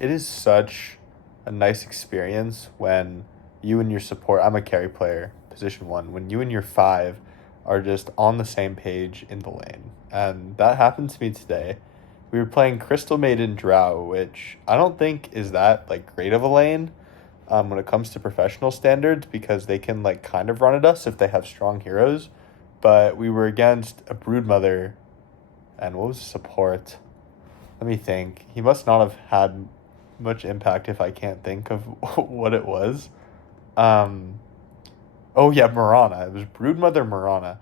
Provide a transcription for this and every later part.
it is such a nice experience when you and your support, I'm a carry player, position one, when you and your five are just on the same page in the lane. And that happened to me today. We were playing Crystal Maiden Drow, which I don't think is that like great of a lane when it comes to professional standards because they can like kind of run at us if they have strong heroes. But we were against a Broodmother, and what was the support? Let me think. He must not have had much impact if I can't think of what it was. Um, oh yeah, Marana. It was Broodmother Marana.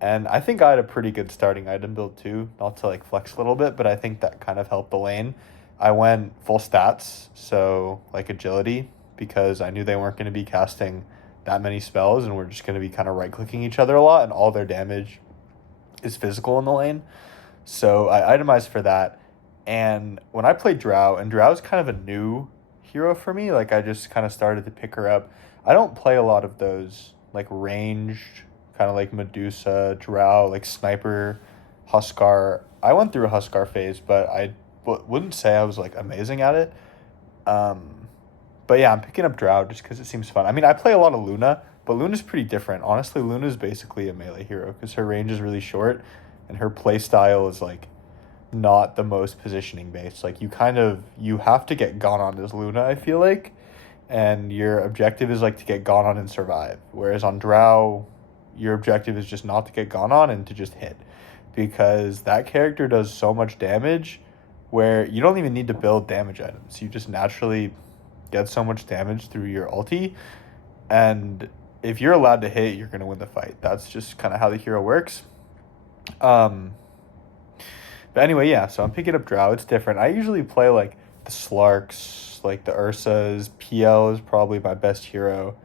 And I think I had a pretty good starting item build too, not to like flex a little bit, but I think that kind of helped the lane. I went full stats, so like agility, because I knew they weren't going to be casting that many spells and we're just going to be kind of right clicking each other a lot, and all their damage is physical in the lane. So I itemized for that. And when I played Drow, and Drow's kind of a new hero for me, like I just kind of started to pick her up. I don't play a lot of those like ranged, kind of like Medusa, Drow, like Sniper, Huskar. I went through a Huskar phase, but wouldn't say I was like amazing at it. Um, but yeah, I'm picking up Drow just because it seems fun. I mean, I play a lot of Luna, but Luna's pretty different. Honestly, Luna's basically a melee hero because her range is really short and her play style is like not the most positioning based. Like you have to get gone on as Luna, I feel like, and your objective is like to get gone on and survive. Whereas on Drow, your objective is just not to get gone on and to just hit, because that character does so much damage where you don't even need to build damage items. You just naturally get so much damage through your ulti, and if you're allowed to hit, you're gonna win the fight. That's just kind of how the hero works. Um, but anyway, yeah, so I'm picking up Drow. It's different. I usually play like the Slarks, like the Ursas. PL is probably my best hero.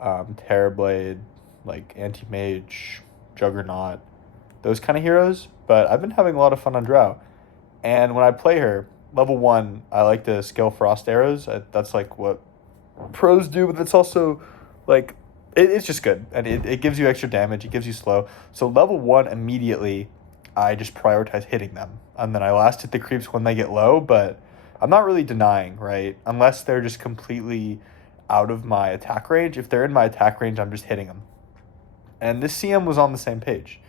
Terrorblade, like Anti-Mage, Juggernaut, those kind of heroes. But I've been having a lot of fun on Drow. And when I play her, level one, I like to skill Frost Arrows. That's like what pros do, but it's also like it's just good, and it gives you extra damage, it gives you slow. So level one, immediately I just prioritize hitting them, and then I last hit the creeps when they get low, but I'm not really denying, right? Unless they're just completely out of my attack range. If they're in my attack range, I'm just hitting them. And this CM was on the same page.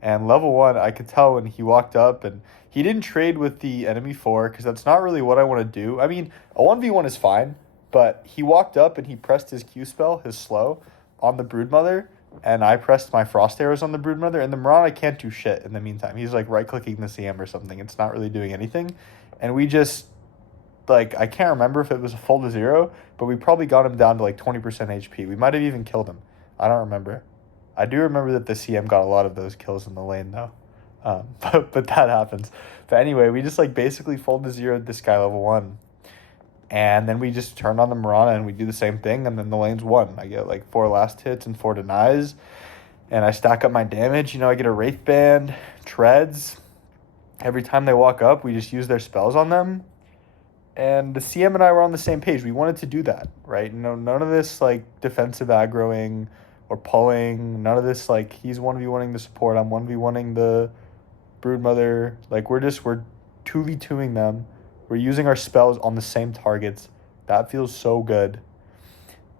And level one, I could tell when he walked up, and he didn't trade with the enemy four because that's not really what I want to do. I mean, a 1v1 is fine, but he walked up and he pressed his Q spell, his slow, on the Broodmother, and I pressed my Frost Arrows on the Broodmother, and the Mirana can't do shit in the meantime. He's like right clicking the CM or something. It's not really doing anything. And we just, like, I can't remember if it was a full to zero, but we probably got him down to like 20% HP. We might have even killed him. I don't remember. I do remember that the CM got a lot of those kills in the lane though. But that happens. But anyway, we just like basically fold to zero this guy level one. And then we just turn on the Mirana and we do the same thing, and then the lane's won. I get like 4 last hits and 4 denies. And I stack up my damage. I get a Wraith Band, Treads. Every time they walk up, we just use their spells on them. And the CM and I were on the same page. We wanted to do that, right? No, none of this like defensive aggroing or pulling. None of this like he's 1v1ing the support. I'm 1v1ing the Broodmother. Like we're 2v2ing them. We're using our spells on the same targets. That feels so good.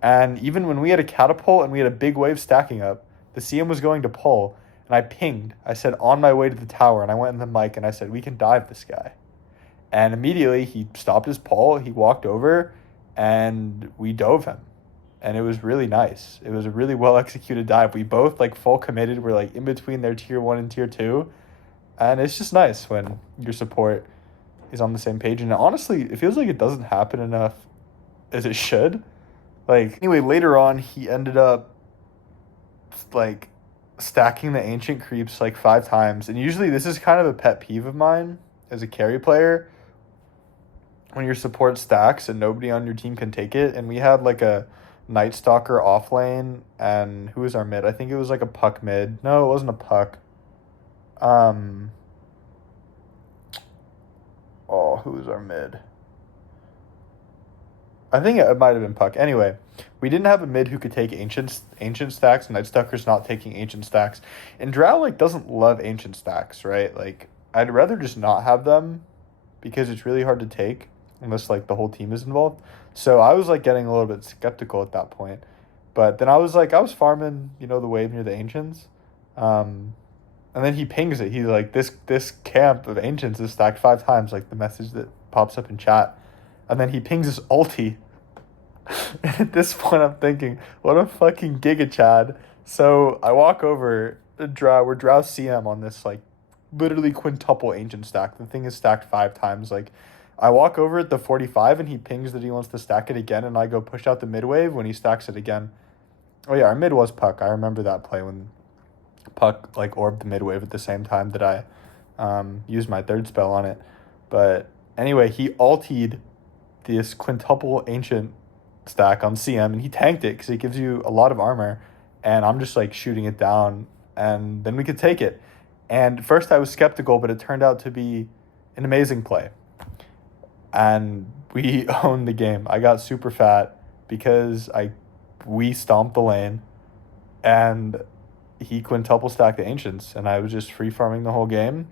And even when we had a catapult and we had a big wave stacking up, the CM was going to pull, and I pinged. I said on my way to the tower, and I went in the mic and I said we can dive this guy. And immediately he stopped his pull, he walked over, and we dove him. And it was really nice. It was a really well executed dive. We both like full committed. We're like in between their tier one and tier two. And it's just nice when your support is on the same page. And honestly, it feels like it doesn't happen enough as it should. Like anyway, later on he ended up like stacking the ancient creeps like 5 times. And usually this is kind of a pet peeve of mine as a carry player, when your support stacks and nobody on your team can take it. And we had like a Night Stalker off lane, and who was our mid? I think it was like a puck mid. No, it wasn't a puck. Um who was our mid? I think it might have been puck. Anyway, we didn't have a mid who could take ancient stacks. Night Stalker's not taking ancient stacks. And Drow like doesn't love ancient stacks, right? Like I'd rather just not have them because it's really hard to take. unless like the whole team is involved. So I was like getting a little bit skeptical at that point. But then I was farming, the wave near the ancients. Um, and then he pings it. He's like, this camp of ancients is stacked 5 times, like the message that pops up in chat. And then he pings his ulti. And at this point, I'm thinking, what a fucking Giga Chad. So I walk over, we're Drow CM on this, like, literally quintuple ancient stack. The thing is stacked 5 times. Like, I walk over at the 45 and he pings that he wants to stack it again, and I go push out the mid wave when he stacks it again. Oh, yeah, our mid was Puck. I remember that play when Puck, like, orbed the mid wave at the same time that I used my third spell on it. But anyway, he ultied this quintuple ancient stack on CM, and he tanked it because it gives you a lot of armor, and I'm just like shooting it down, and then we could take it. And first I was skeptical, but it turned out to be an amazing play, and we owned the game. I got super fat because we stomped the lane, and he quintuple stacked the ancients, and I was just free farming the whole game.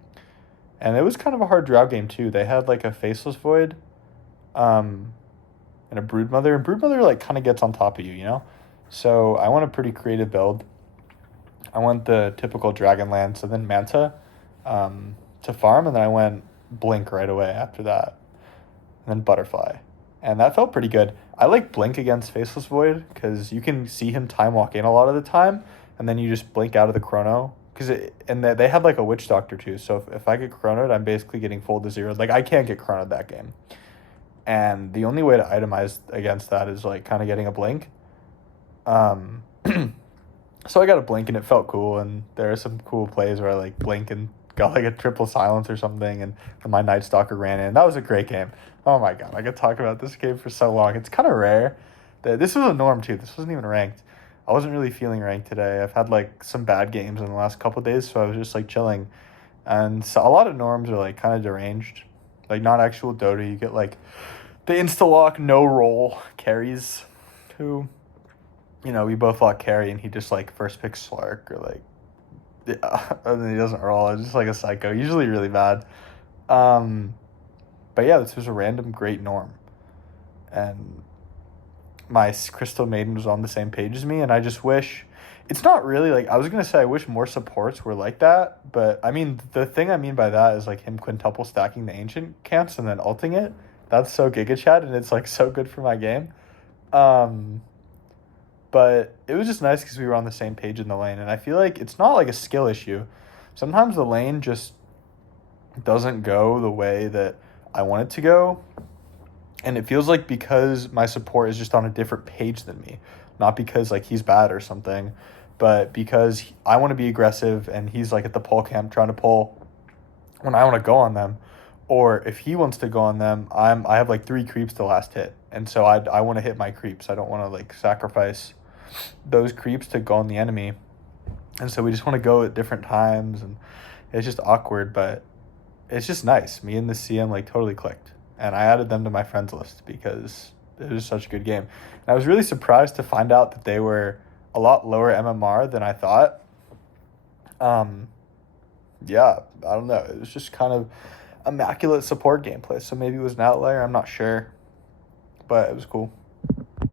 And it was kind of a hard Drow game too. They had like a Faceless Void, and a Broodmother. And Broodmother like kind of gets on top of you. So I went a pretty creative build. I went the typical Dragonlance and then Manta to farm, and then I went Blink right away after that, and then Butterfly. And that felt pretty good. I like Blink against Faceless Void because you can see him time walk in a lot of the time, and then you just blink out of the chrono. And they had like a Witch Doctor too, so if I get chronoed, I'm basically getting full to zero. Like, I can't get chronoed that game. And the only way to itemize against that is like kind of getting a blink. So I got a blink and it felt cool, and there are some cool plays where I like blink and got like a triple silence or something, and my Night Stalker ran in. That was a great game. Oh my god, I could talk about this game for so long. It's kind of rare. This was a norm too. This wasn't even ranked. I wasn't really feeling ranked today. I've had like some bad games in the last couple of days, so I was just like chilling. And so a lot of norms are like kind of deranged. Like, not actual Dota. You get like the insta-lock no roll carries who, we both lock carry, and he just like first picks Slark, or like, yeah, and then he doesn't roll. It's just like a psycho, usually really bad. But yeah, this was a random great norm, and my Crystal Maiden was on the same page as me, and I just wish, it's not really like, I was gonna say I wish more supports were like that, but I mean, the thing I mean by that is like him quintuple stacking the ancient camps and then ulting it. That's so Giga Chad, and it's like so good for my game. But it was just nice because we were on the same page in the lane, and I feel like it's not like a skill issue. Sometimes the lane just doesn't go the way that I want it to go, and it feels like because my support is just on a different page than me, not because like he's bad or something, but because I want to be aggressive and he's like at the pull camp trying to pull when I want to go on them, or if he wants to go on them, I have like 3 creeps to last hit, and so I want to hit my creeps. I don't want to like sacrifice those creeps to go on the enemy, and so we just want to go at different times, and it's just awkward, but it's just nice. Me and the CM like totally clicked, and I added them to my friends list because it was such a good game. And I was really surprised to find out that they were a lot lower MMR than I thought. Yeah, I don't know. It was just kind of immaculate support gameplay, so maybe it was an outlier. I'm not sure, but it was cool.